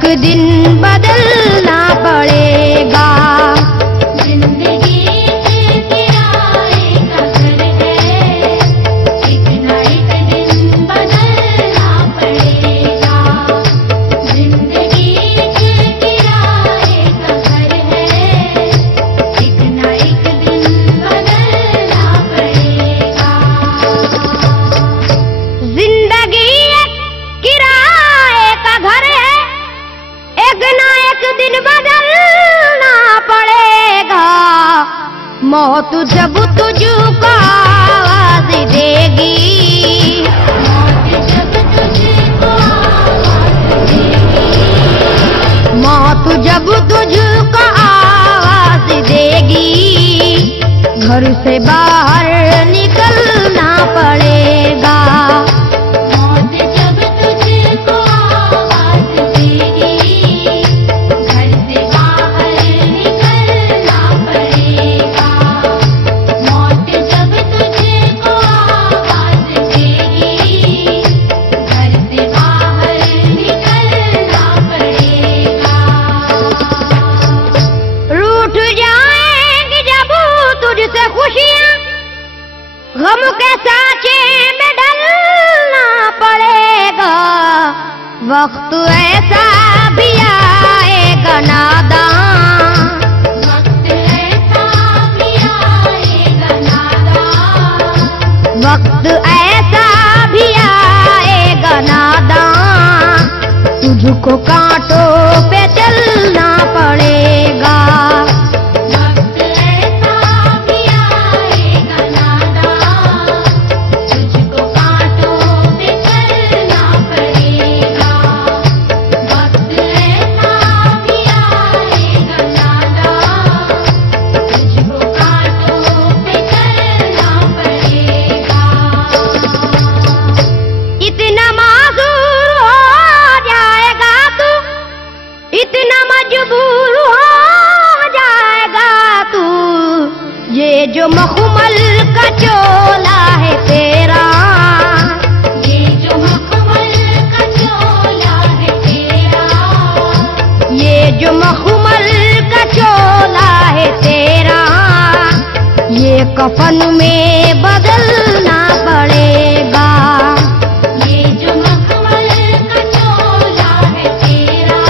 एक दिन बदलना पड़ेगा। जिंदगी एक किराए का घर है, एक ना एक दिन बदलना पड़ेगा। जिंदगी एक किराए का घर है, एक ना एक दिन बदलना पड़ेगा। जिंदगी एक किराए का घर है, एक ना एक दिन बदलना पड़ेगा। मौत जब तुझको आवाज देगी, मौत जब तुझको आवाज देगी, मौत जब तुझको आवाज देगी, घर से बाहर निकलना पड़ेगा। मौत जब तुझको आवाज देगी, घर से बाहर निकलना पड़ेगा। मौत जब तुझको आवाज देगी, घर से बाहर निकलना पड़ेगा। रूठ जाएंगी जब तुझसे खुशियां, गम के साँचे में डलना पड़ेगा। वक्त ऐसा भी आएगा नादान, वक्त ऐसा भी आएगा नादान, वक्त ऐसा भी आएगा नादान, तुझको कांटों पे चलना पड़ेगा। वक्त ऐसा भी आएगा नादान, तुझको कांटों पे चलना पड़ेगा। वक्त ऐसा भी आएगा नादान, तुझको कांटों पे चलना पड़ेगा। इतना मासूर हो जाएगा तू, इतना मजबूर हो जाएगा तू, ये जो मखमल का चोला है तेरा, ये जो मखमल का चोला है तेरा, ये जो मखमल का चोला है तेरा, ये कफन में बदलना पड़ेगा। ये जो मखमल का चोला है तेरा,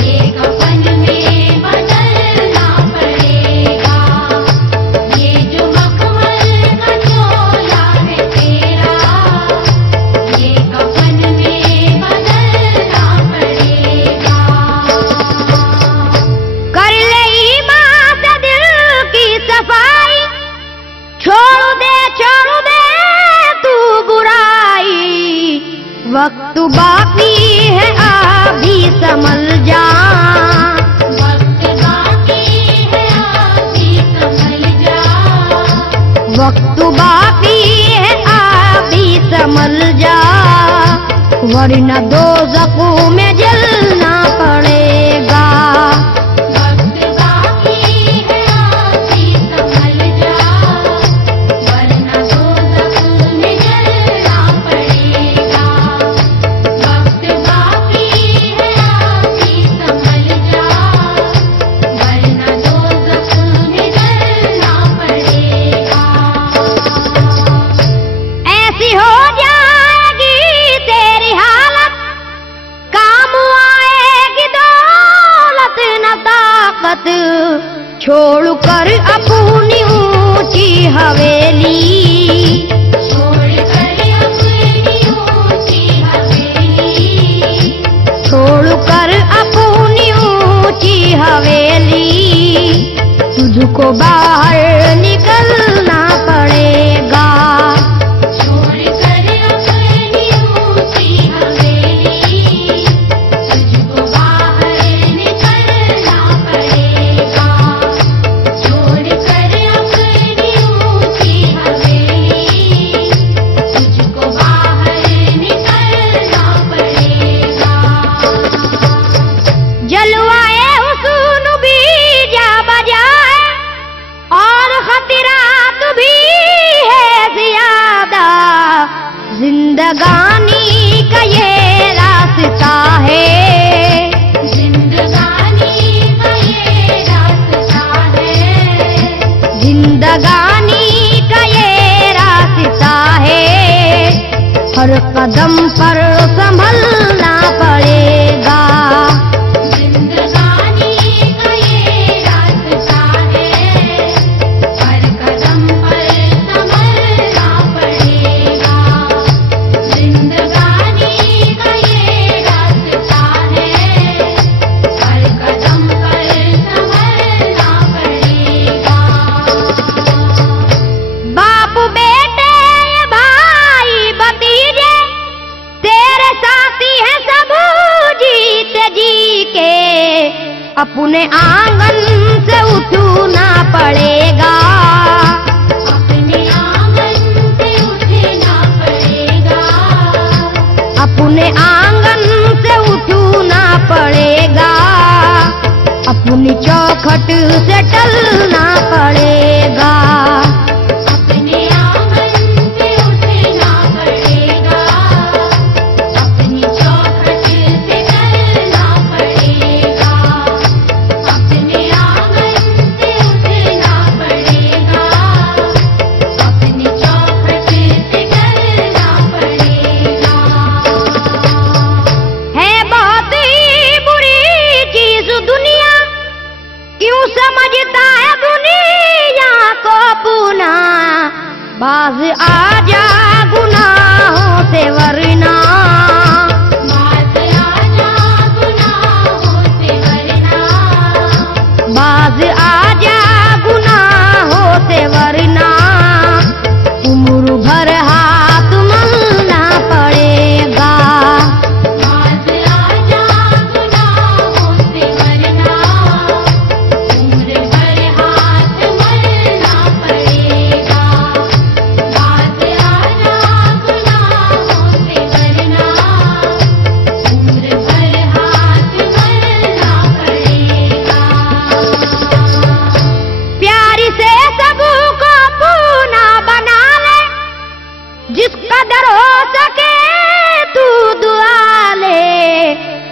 ये कफन में बदलना पड़ेगा। ये जो मखमल का चोला है तेरा, ये कफन में बदलना पड़ेगा। कर ले ईमान से दिल की सफाई, छोड़ दे तू बुराई, वक्त बाकी है अभी संभल जा, वक्त बाकी है अभी संभल जा, वक्त बाकी है अभी संभल जा, वरना दोज़ख में जलना पड़ेगा। वक्त बाकी है अभी संभल जा, वरना दोज़ख में जलना पड़ेगा। वक्त बाकी है अभी संभल जा, वरना दोज़ख में जलना पड़ेगा। ऐसी हो जाएगी तेरी हालत, काम आएगी दौलत न ताकत, छोड़ कर अपनी ऊंची हवेली, छोड़ कर अपनी ऊंची हवेली, छोड़ कर अपनी ऊंची हवेली, तुझको बाहर निकलना पड़ेगा। छोड़ कर अपनी ऊंची हवेली, तुझको बाहर निकलना पड़ेगा। छोड़ कर अपनी ऊंची हवेली, तुझको बाहर निकलना पड़ेगा। जलवाए हुस्न भी जा बजाए, और खतरात भी है ज्यादा, जिंदगानी का ये रास्ता है, जिंदगानी का ये रास्ता है, हर कदम पर संभलना पड़ेगा। जिंदगानी का ये रास्ता है, हर कदम पर संभलना पड़ेगा। जिंदगानी का ये रास्ता है, हर कदम पर संभलना पड़ेगा। बाप बेटे भाई भतीजे तेरे साथी हैं सब जीते जी के, अपने आंगन से उठना पड़ेगा। अपने आंगन से उठना पड़ेगा। अपने आंगन से उठना पड़ेगा। अपनी चौखट से टलना पड़ेगा। अपने आंगन से उठना पड़ेगा। अपनी चौखट से टलना पड़ेगा। अपने आंगन से उठना पड़ेगा। अपनी चौखट से टलना पड़ेगा। है बहुत ही बुरी चीज दुनिया, क्यों समझता है दुनिया को पुना। बाज आजा गुनाहों से वरना, बात आजा गुनाहों से वरना। बाज आजा गुनाहों से वरना। उम्र भर हाथ मलना पड़ेगा। बात आजा गुनाहों से वरना। उम्र भर हाथ मलना पड़ेगा। बात आजा गुनाहों से वरना। उम्र भर हाथ मलना पड़ेगा। प्यारी से सबको पूना बना ले, जिस कदर हो सके तू दुआ ले।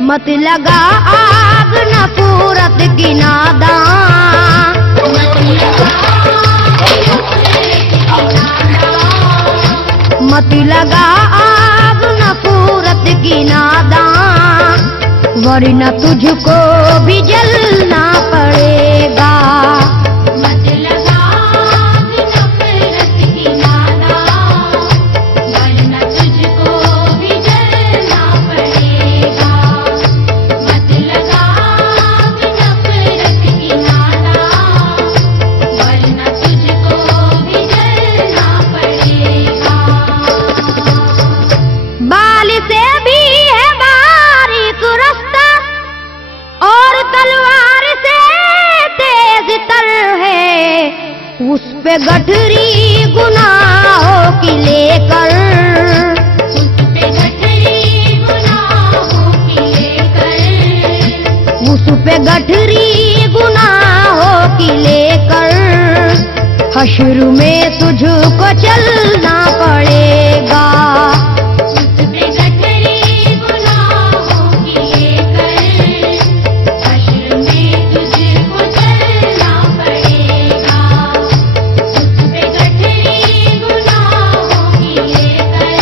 मत लगा आग नफरत की नादान। मत लगा आग नफरत की नादान, वरना तुझको भी जलना पड़ेगा। मत लगा आग नफरत की नादान, वरना तुझको भी जलना पड़ेगा। मत लगा आग नफरत की नादान, वरना तुझको भी जलना पड़ेगा। बाल से भी है बारीक रास्ता, और तलवार से तेज तर है। उस पे गठरी गुनाहों की लेकर, उस पे गठरी गुनाहों की लेकर। उस पे गठरी गुनाहों की लेकर। हश्र में तुझको चलना पड़ेगा। उस पे गठरी गुनाहों की लेकर। हश्र में तुझको चलना पड़ेगा। उस पे गठरी गुनाहों की लेकर।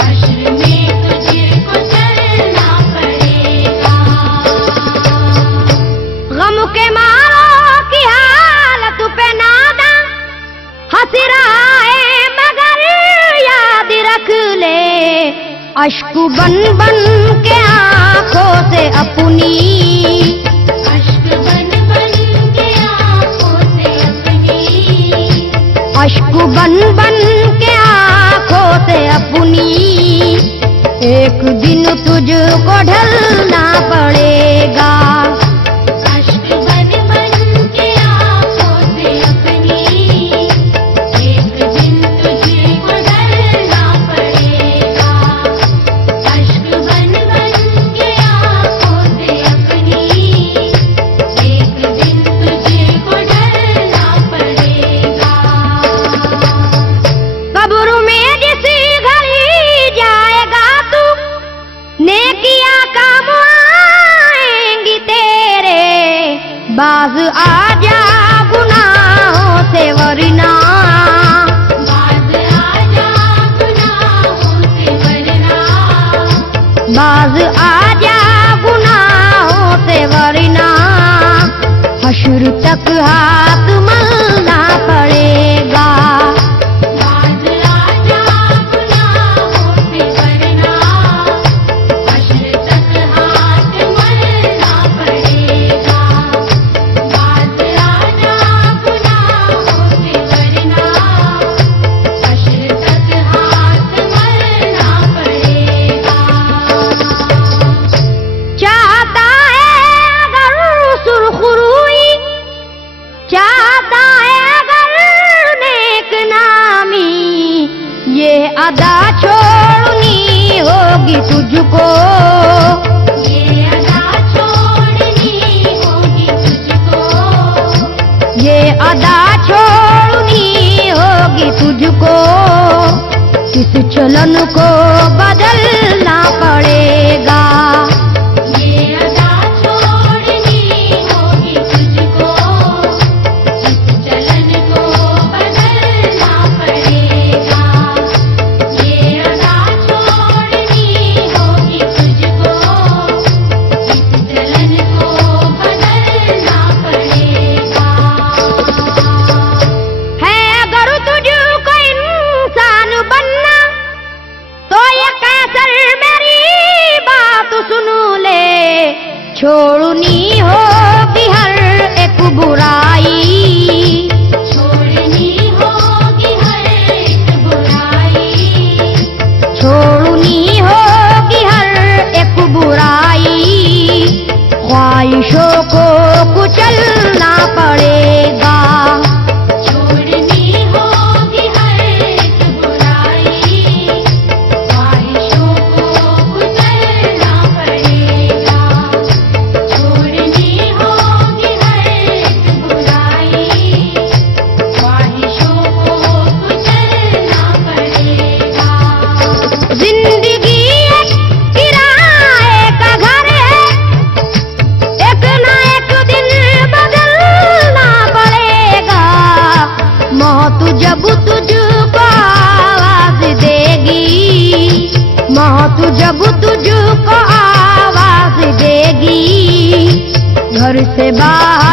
हश्र में तुझको चलना पड़ेगा। गम के मारों की हालत पे नादा हंस रहा है, मगर याद रख ले। अश्क बन बन के आंखों से अपनी, अश्क बन बन के आँखों से अपनी। अश्क बन बन के आंखों से अपनी। एक दिन तुझको ढलना पड़ेगा। अश्क बन बन के आँखों से अपनी। एक दिन तुझको ढलना पड़ेगा। अश्क बन बन के आँखों से अपनी। एक दिन तुझको ढलना पड़ेगा। कब्र में जिस घड़ी जाएगा तू, नेकियां काम आएंगी तेरी। हश्र तक हाथ मलना पड़ेगा। बाज आजा गुनाहों से वरना हश्र तक हाथ मलना पड़ेगा। बाज आजा गुनाहों से वरना हश्र तक हाथ मलना पड़ेगा। चाहता है अगर सुरखरुई, चाहता है अगर नेक नामी, ये अदा छोड़नी होगी तुझको। ये अदा छोड़नी होगी तुझको। ये अदा छोड़नी होगी तुझको। इस चलन को बदलना पड़ेगा। ये अदा छोड़नी होगी तुझको। इस चलन को बदलना पड़ेगा। ये अदा छोड़नी होगी तुझको। इस चलन को बदलना पड़ेगा। है अगर तुझको इंसान बनना, तो ये कैसर मेरी बात सुन ले। छोड़नी होगी हर एक बुराई, छोड़नी होगी हर एक बुराई। छोड़नी होगी हर एक बुराई। ख्वाहिशों को कुचलना पड़ेगा। छोड़नी होगी हर एक बुराई। ख्वाहिशों को कुचलना पड़ेगा। छोड़नी होगी हर एक बुराई। ख्वाहिशों को कुचलना पड़ेगा। जिंदगी एक किराए का घर है, एक ना एक दिन बदलना पड़ेगा। मौत जब तुझको आवाज देगी, मौत जब तुझको आवाज देगी, घर से बाहर